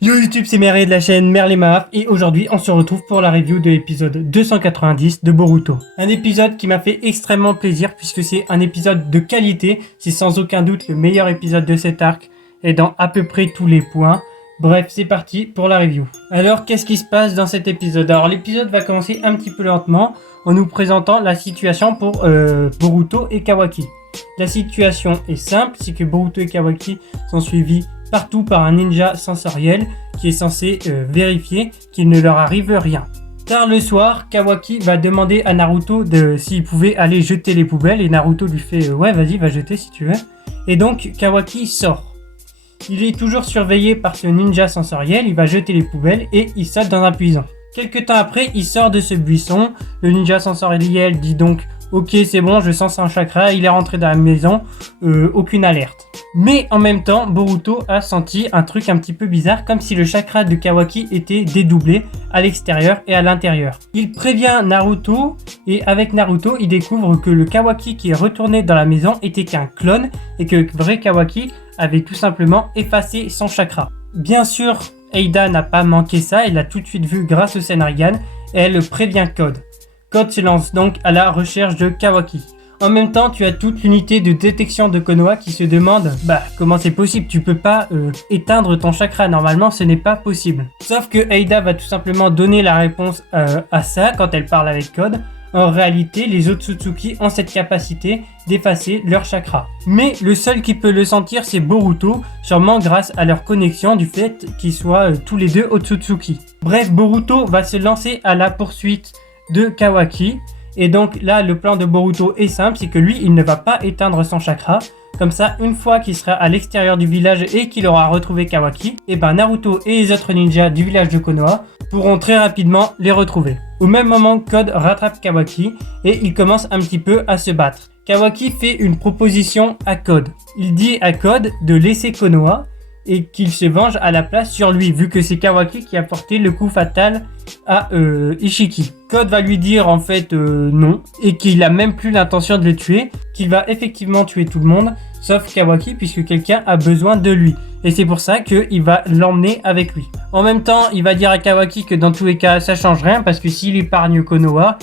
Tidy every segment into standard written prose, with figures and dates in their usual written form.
Yo YouTube, c'est Merlé de la chaîne Merlé Mahaf et aujourd'hui on se retrouve pour la review de l'épisode 290 de Boruto. Un épisode qui m'a fait extrêmement plaisir puisque c'est un épisode de qualité, c'est sans aucun doute le meilleur épisode de cet arc et dans à peu près tous les points. Bref, c'est parti pour la review. Alors qu'est-ce qui se passe dans cet épisode? Alors l'épisode va commencer un petit peu lentement en nous présentant la situation pour Boruto et Kawaki. La situation est simple, c'est que Boruto et Kawaki sont suivis partout par un ninja sensoriel qui est censé vérifier qu'il ne leur arrive rien. Tard le soir, Kawaki va demander à Naruto s'il pouvait aller jeter les poubelles et Naruto lui fait ouais vas-y va jeter si tu veux. Et donc Kawaki sort. Il est toujours surveillé par ce ninja sensoriel, il va jeter les poubelles et il saute dans un buisson. Quelque temps après, il sort de ce buisson, le ninja sensoriel dit donc ok c'est bon, je sens un chakra, il est rentré dans la maison, aucune alerte. Mais en même temps, Boruto a senti un truc un petit peu bizarre, comme si le chakra de Kawaki était dédoublé à l'extérieur et à l'intérieur. Il prévient Naruto et avec Naruto, il découvre que le Kawaki qui est retourné dans la maison était qu'un clone et que le vrai Kawaki avait tout simplement effacé son chakra. Bien sûr, Eida n'a pas manqué ça, elle l'a tout de suite vu grâce au Senrigan et elle prévient Code. Code se lance donc à la recherche de Kawaki. En même temps, tu as toute l'unité de détection de Konoha qui se demande comment c'est possible, tu peux pas éteindre ton chakra, normalement ce n'est pas possible. Sauf que Eida va tout simplement donner la réponse à ça quand elle parle avec Code. En réalité, les Otsutsuki ont cette capacité d'effacer leur chakra. Mais le seul qui peut le sentir, c'est Boruto, sûrement grâce à leur connexion du fait qu'ils soient tous les deux Otsutsuki. Bref, Boruto va se lancer à la poursuite de Kawaki. Et donc là, le plan de Boruto est simple, c'est que lui, il ne va pas éteindre son chakra. Comme ça, une fois qu'il sera à l'extérieur du village et qu'il aura retrouvé Kawaki, et Naruto et les autres ninjas du village de Konoha pourront très rapidement les retrouver. Au même moment, Code rattrape Kawaki et il commence un petit peu à se battre. Kawaki fait une proposition à Code. Il dit à Code de laisser Konoha et qu'il se venge à la place sur lui, vu que c'est Kawaki qui a porté le coup fatal à Ishiki. Code va lui dire en fait non, et qu'il a même plus l'intention de le tuer, qu'il va effectivement tuer tout le monde, sauf Kawaki, puisque quelqu'un a besoin de lui. Et c'est pour ça qu'il va l'emmener avec lui. En même temps, il va dire à Kawaki que dans tous les cas, ça change rien, parce que s'il épargne Konoha,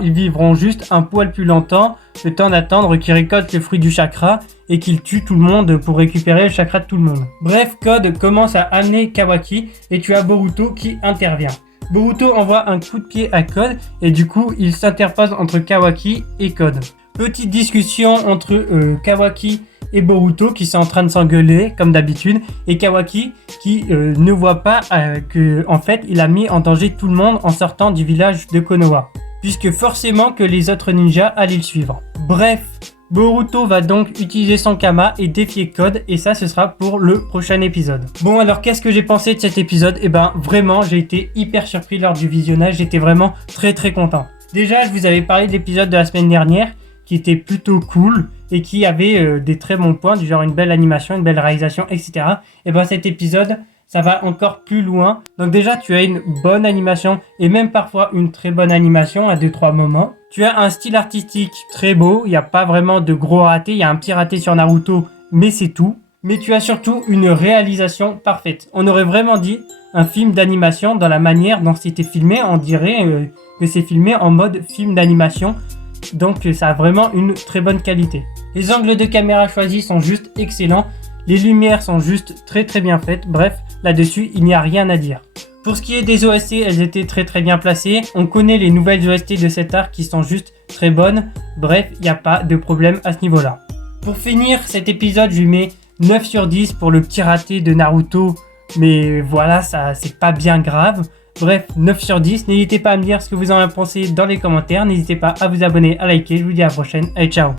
ils vivront juste un poil plus longtemps, le temps d'attendre qu'il récolte le fruit du chakra, et qu'il tue tout le monde pour récupérer le chakra de tout le monde. Bref, Code commence à amener Kawaki, et tu as Boruto qui intervient. Boruto envoie un coup de pied à Code, et du coup, il s'interpose entre Kawaki et Code. Petite discussion entre Kawaki et Boruto qui sont en train de s'engueuler comme d'habitude, et Kawaki qui ne voit pas que en fait il a mis en danger tout le monde en sortant du village de Konoha, puisque forcément que les autres ninjas allaient le suivre. Bref, Boruto va donc utiliser son Kama et défier Code, et ça ce sera pour le prochain épisode. Bon, alors qu'est-ce que j'ai pensé de cet épisode? Vraiment j'ai été hyper surpris lors du visionnage, j'étais vraiment très content. Déjà, je vous avais parlé de l'épisode de la semaine dernière qui était plutôt cool et qui avait des très bons points, du genre une belle animation, une belle réalisation, etc. Cet épisode, ça va encore plus loin. Donc déjà, tu as une bonne animation et même parfois une très bonne animation à 2-3 moments. Tu as un style artistique très beau, il n'y a pas vraiment de gros ratés, il y a un petit raté sur Naruto, mais c'est tout. Mais tu as surtout une réalisation parfaite. On aurait vraiment dit un film d'animation dans la manière dont c'était filmé, on dirait que c'est filmé en mode film d'animation. Donc ça a vraiment une très bonne qualité. Les angles de caméra choisis sont juste excellents. Les lumières sont juste très bien faites. Bref, là-dessus, il n'y a rien à dire. Pour ce qui est des OST, elles étaient très bien placées. On connaît les nouvelles OST de cet arc qui sont juste très bonnes. Bref, il n'y a pas de problème à ce niveau-là. Pour finir cet épisode, je lui mets 9 sur 10 pour le petit raté de Naruto. Mais voilà, ça c'est pas bien grave. Bref, 9 sur 10. N'hésitez pas à me dire ce que vous en avez pensé dans les commentaires. N'hésitez pas à vous abonner, à liker. Je vous dis à la prochaine. Allez, ciao!